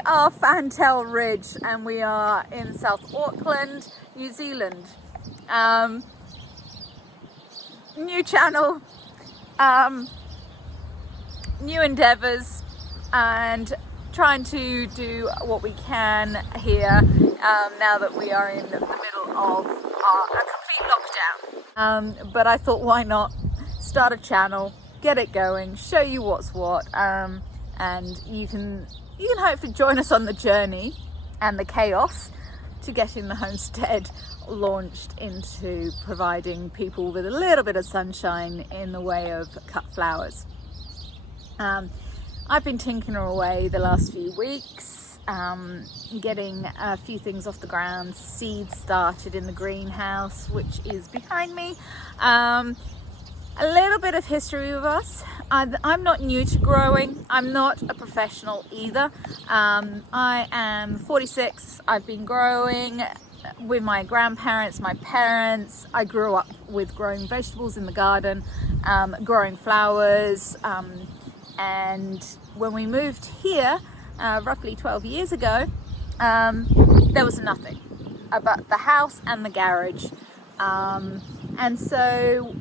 We are Fantail Ridge and we are in South Auckland, New Zealand. New channel, new endeavours, and trying to do what we can here now that we are in the middle of a complete lockdown. But I thought, why not start a channel, get it going, show you what's what, and you can hopefully join us on the journey and the chaos to getting the homestead launched into providing people with a little bit of sunshine in the way of cut flowers. I've been tinkering away the last few weeks, getting a few things off the ground, seeds started in the greenhouse, which is behind me. A little bit of history with us. I'm not new to growing. I'm not a professional either. I am 46. I've been growing with my grandparents, my parents. I grew up with growing vegetables in the garden, growing flowers, and when we moved here roughly 12 years ago, there was nothing about the house and the garage, and so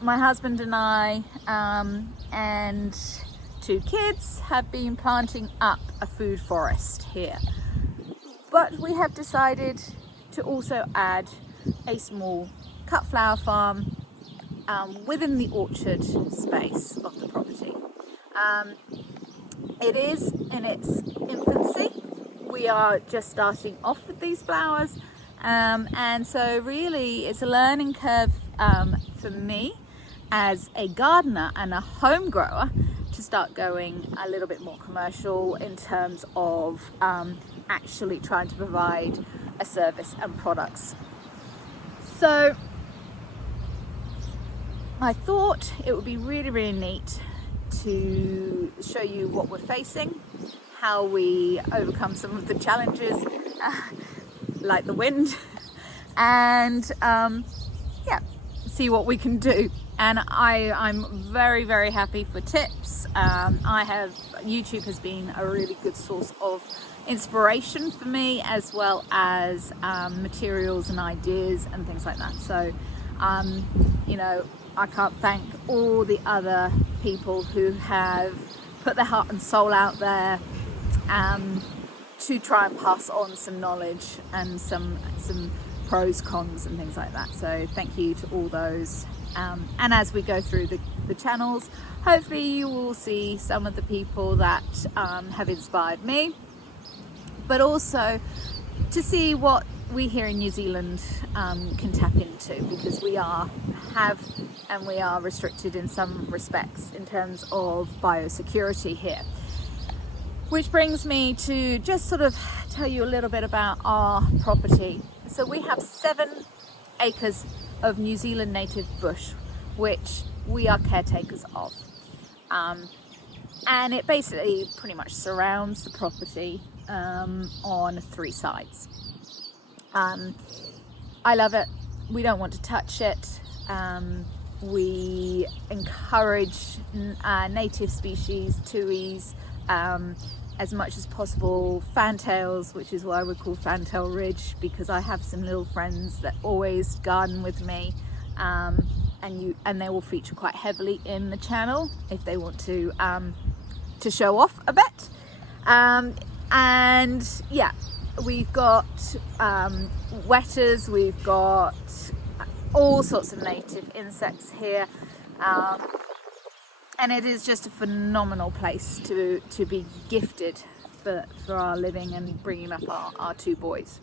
my husband and I and 2 kids have been planting up a food forest here. But we have decided to also add a small cut flower farm within the orchard space of the property. It is in its infancy. We are just starting off with these flowers, and so really it's a learning curve for me as a gardener and a home grower to start going a little bit more commercial in terms of actually trying to provide a service and products. So I thought it would be really neat to show you what we're facing, how we overcome some of the challenges like the wind, and see what we can do. And I'm very happy for tips. YouTube has been a really good source of inspiration for me, as well as materials and ideas and things like that. So I can't thank all the other people who have put their heart and soul out there to try and pass on some knowledge and some pros, cons and things like that. So thank you to all those. And as we go through the channels, hopefully you will see some of the people that have inspired me, but also to see what we here in New Zealand can tap into, because we are restricted in some respects in terms of biosecurity here. Which brings me to just sort of tell you a little bit about our property. So we have 7 acres of New Zealand native bush, which we are caretakers of. And it basically pretty much surrounds the property on 3 sides. I love it. We don't want to touch it. We encourage native species, tuis, as much as possible, fantails, which is why we're called Fantail Ridge, because I have some little friends that always garden with me, and they will feature quite heavily in the channel if they want to show off a bit. And yeah, we've got wetters, we've got all sorts of native insects here, and it is just a phenomenal place to be gifted for our living and bringing up our 2 boys.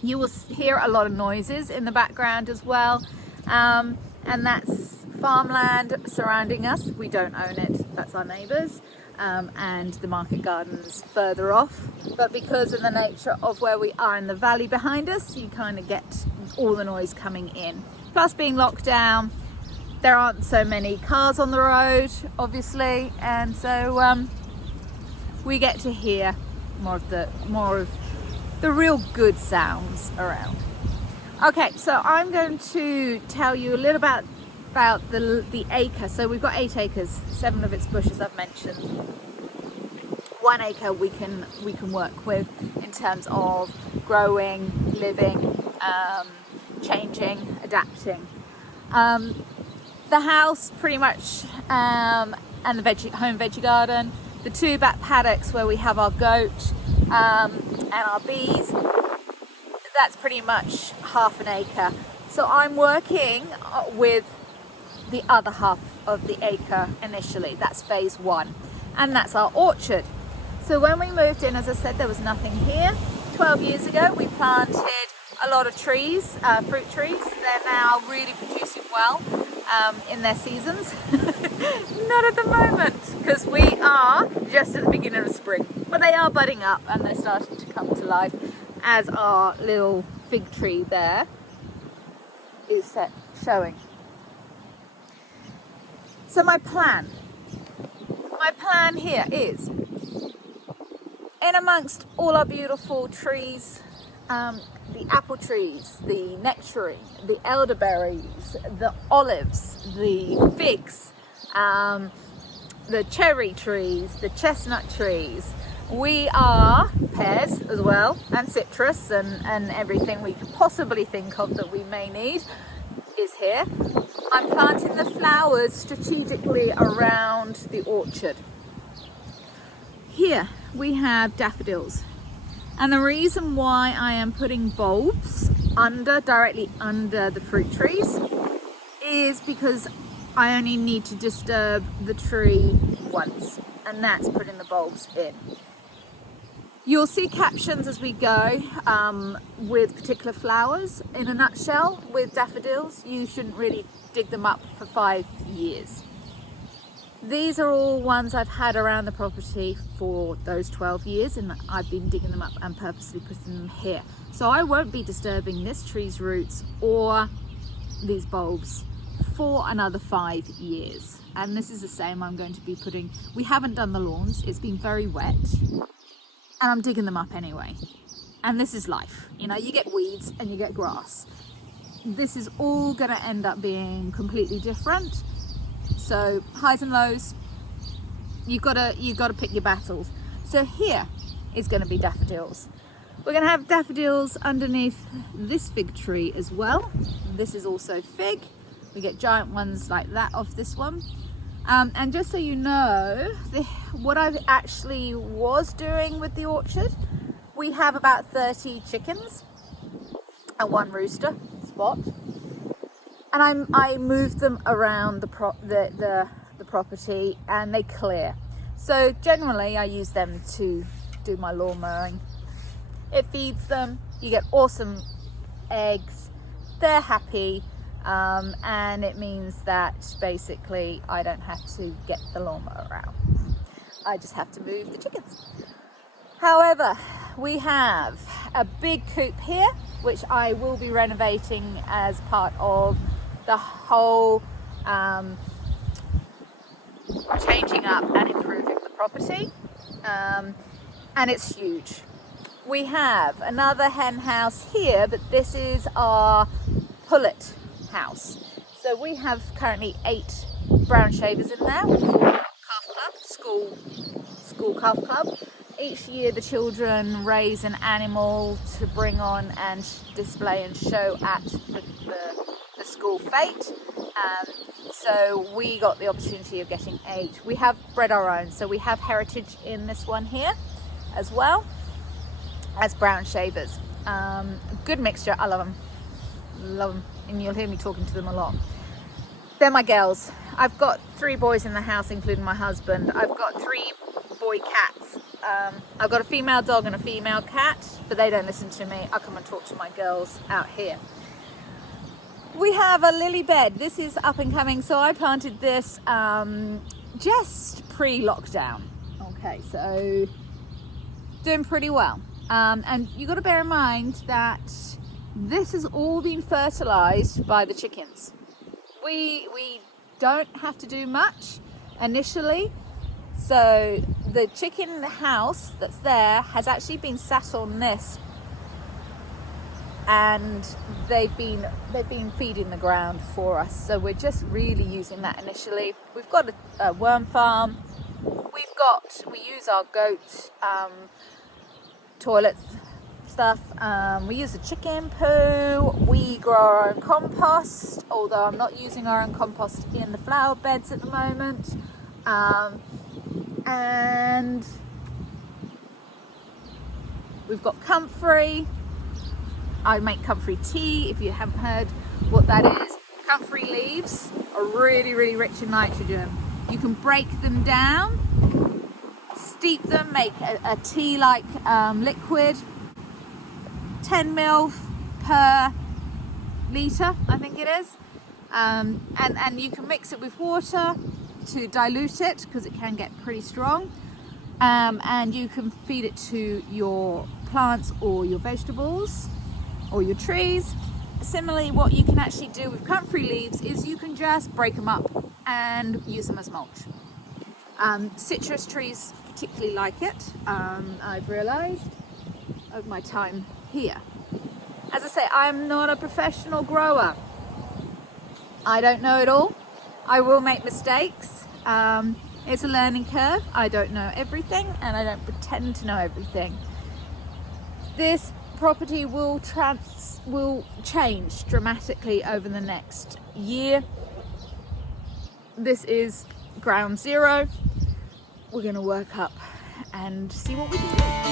You will hear a lot of noises in the background as well, and that's farmland surrounding us. We don't own it, that's our neighbours, and the market gardens further off. But because of the nature of where we are in the valley behind us, you kind of get all the noise coming in. Plus, being locked down, there aren't so many cars on the road, obviously, and so we get to hear more of the real good sounds around. Okay, so I'm going to tell you a little about the acre. So we've got 8 acres, 7 of its bushes I've mentioned. 1 acre we can work with in terms of growing, living, changing, adapting. The house pretty much, and the home veggie garden, the 2 back paddocks where we have our goat and our bees, that's pretty much half an acre. So I'm working with the other half of the acre initially. That's phase 1, and that's our orchard. So when we moved in, as I said, there was nothing here. 12 years ago we planted a lot of trees, fruit trees. They're now really producing well in their seasons. Not at the moment, because we are just at the beginning of spring, but they are budding up and they're starting to come to life, as our little fig tree there is showing. So my plan here is, in amongst all our beautiful trees, the apple trees, the nectarine, the elderberries, the olives, the figs, the cherry trees, the chestnut trees, we are pears as well, and citrus, and everything we could possibly think of that we may need is here. I'm planting the flowers strategically around the orchard. Here we have daffodils, and the reason why I am putting bulbs directly under the fruit trees is because I only need to disturb the tree once, and that's putting the bulbs in. You'll see captions as we go with particular flowers. In a nutshell, with daffodils, you shouldn't really dig them up for 5 years. These are all ones I've had around the property for those 12 years, and I've been digging them up and purposely putting them here. So I won't be disturbing this tree's roots or these bulbs for another 5 years. And this is the same I'm going to be putting. We haven't done the lawns, it's been very wet, and I'm digging them up anyway. And this is life, you know, you get weeds and you get grass. This is all going to end up being completely different. So highs and lows, you've got to pick your battles. So here is going to be daffodils. We're going to have daffodils underneath this fig tree as well. This is also fig. We get giant ones like that off this one. And just so you know, what I actually was doing with the orchard, we have about 30 chickens and 1 rooster spot. And I moved them around the property, and they clear. So generally I use them to do my lawn mowing. It feeds them, you get awesome eggs, they're happy, and it means that basically I don't have to get the lawnmower out. I just have to move the chickens. However, we have a big coop here, which I will be renovating as part of the whole changing up and improving the property, and it's huge. We have another hen house here, but this is our pullet house. So we have currently 8 brown shavers in there for calf club, school calf club. Each year the children raise an animal to bring on and display and show at the school fete. So we got the opportunity of getting 8. We have bred our own, so we have heritage in this one here as well as brown shavers. Good mixture. I love them, and you'll hear me talking to them a lot. They're my girls. I've got 3 boys in the house, including my husband. I've got 3 boy cats. I've got a female dog and a female cat, but they don't listen to me. I come and talk to my girls out here. We have a lily bed. This is up and coming, so I planted this just pre-lockdown. Okay, so doing pretty well. And you got to bear in mind that this has all been fertilized by the chickens. We don't have to do much initially. So the chicken house that's there has actually been sat on this, and they've been feeding the ground for us. So we're just really using that initially. We've got a worm farm. we use our goat toilet stuff, we use the chicken poo, we grow our own compost, although I'm not using our own compost in the flower beds at the moment, and we've got comfrey. I make comfrey tea, if you haven't heard what that is. Comfrey leaves are really, really rich in nitrogen. You can break them down, steep them, make a tea-like liquid, 10 ml per litre, I think it is. And you can mix it with water to dilute it, because it can get pretty strong. And you can feed it to your plants or your vegetables or your trees. Similarly, what you can actually do with comfrey leaves is you can just break them up and use them as mulch. Citrus trees particularly like it, I've realised over my time here. As I say, I'm not a professional grower. I don't know it all. I will make mistakes. It's a learning curve. I don't know everything, and I don't pretend to know everything. This property will change dramatically over the next year. This is ground zero. We're going to work up and see what we can do.